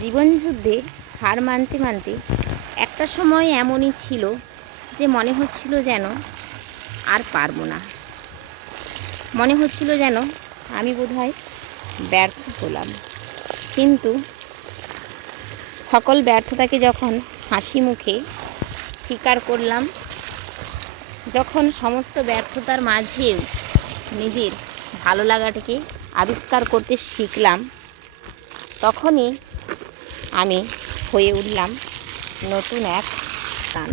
জীবনযুদ্ধে হার মানতে মানতে একটা সময় এমনই ছিল যে মনে হচ্ছিল যেন আর পারবো না। মনে হচ্ছিল যেন আমি বোধহয় ব্যর্থ হলাম। কিন্তু সকল ব্যর্থতাকে যখন হাসি মুখে স্বীকার করলাম, যখন সমস্ত ব্যর্থতার মাঝেও নিজের ভালো লাগাটাকে আবিষ্কার করতে শিখলাম, তখনই আমি হয়ে উঠলাম নতুন এক প্রাণ।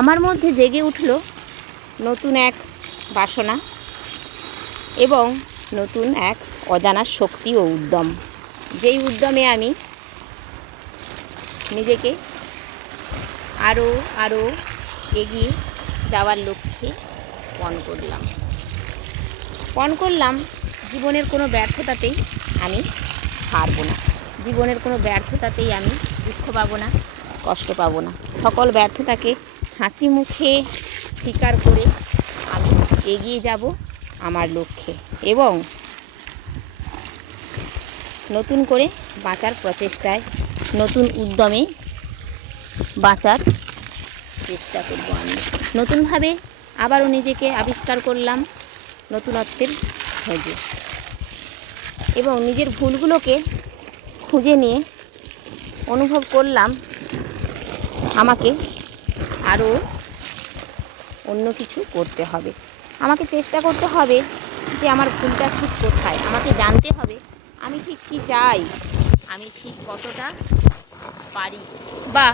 আমার মধ্যে জেগে উঠল নতুন এক বাসনা এবং নতুন এক অজানা শক্তি ও উদ্যম, যেই উদ্যমে আমি নিজেকে আরও আরও এগিয়ে যাওয়ার লক্ষ্যে পণ করলাম জীবনের কোনো ব্যর্থতাতেই আমি হারবো না। জীবনের কোনো ব্যর্থতাতেই আমি দুঃখ পাবো না, কষ্ট পাবো না। সকল ব্যর্থতাকে হাসি মুখে স্বীকার করে আমি এগিয়ে যাব আমার লক্ষ্যে এবং নতুন করে বাঁচার প্রচেষ্টায়, নতুন উদ্যমে বাঁচার চেষ্টা করব। আমি নতুনভাবে আবারও নিজেকে আবিষ্কার করলাম নতুনত্বের খোঁজে এবং নিজের ভুলগুলোকে খুঁজে নিয়ে অনুভব করলাম আমাকে আরও অন্য কিছু করতে হবে। আমাকে চেষ্টা করতে হবে যে আমার ভুলটা ঠিক কোথায়। আমাকে জানতে হবে আমি ঠিক কী চাই, আমি ঠিক কতটা পারি, বা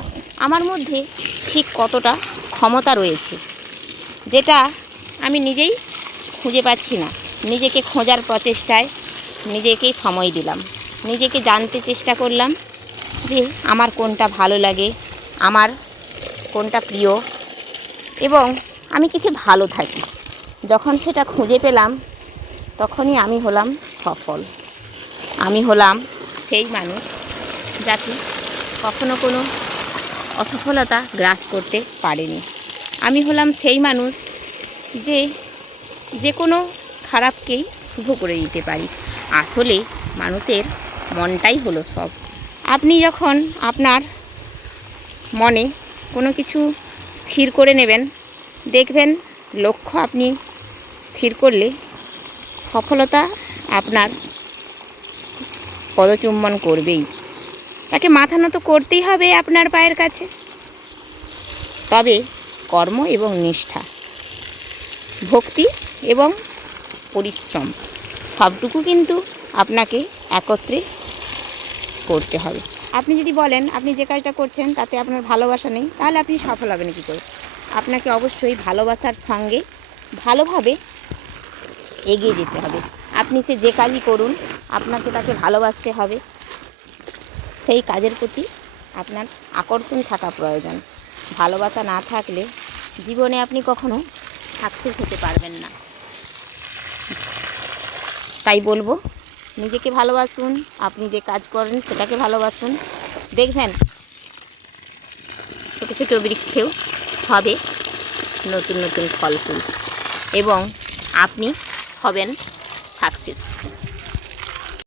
আমার মধ্যে ঠিক কতটা ক্ষমতা রয়েছে, যেটা আমি নিজেই খুঁজে পাচ্ছি না। নিজেকে খোঁজার প্রচেষ্টায় নিজেকেই সময় দিলাম, নিজেকে জানতে চেষ্টা করলাম যে আমার কোনটা ভালো লাগে, আমার কোনটা প্রিয় এবং আমি কিছু ভালো থাকি। যখন সেটা খুঁজে পেলাম তখনই আমি হলাম সফল। আমি হলাম সেই মানুষ যাকে কখনো কোনো অসফলতা গ্রাস করতে পারেনি। আমি হলাম সেই মানুষ যে কোনো খারাপকেই শুভ করে দিতে পারি। আসলে মানুষের মনটাই হলো সব। আপনি যখন আপনার মনে কোনো কিছু স্থির করে নেবেন, দেখবেন লক্ষ্য আপনি স্থির করলে সফলতা আপনার পদচুম্বন করবেই। তাকে মাথা নত করতেই হবে আপনার পায়ের কাছে। তবে কর্ম এবং নিষ্ঠা, ভক্তি এবং পরিশ্রম সবটুকু কিন্তু আপনাকে একত্রে করতে হবে। আপনি যদি বলেন আপনি যে কাজটা করছেন তাতে আপনার ভালোবাসা নেই, তাহলে আপনি সফল হবেন কী করে? আপনাকে অবশ্যই ভালোবাসার সঙ্গে ভালোভাবে এগিয়ে যেতে হবে। আপনি সে যে কাজই করুন, আপনাকে তাকে ভালোবাসতে হবে। সেই কাজের প্রতি আপনার আকর্ষণ থাকা প্রয়োজন। ভালোবাসা না থাকলে জীবনে আপনি কখনো সাকসেস হতে পারবেন না। তাই বলবো, নিজেকে ভালোবাসুন, আপনি যে কাজ করেন সেটাকে ভালোবাসুন। দেখবেন ছোটো ছোটো বৃক্ষেও হবে নতুন নতুন ফল ফুল এবং আপনি হবেন সাকসেস।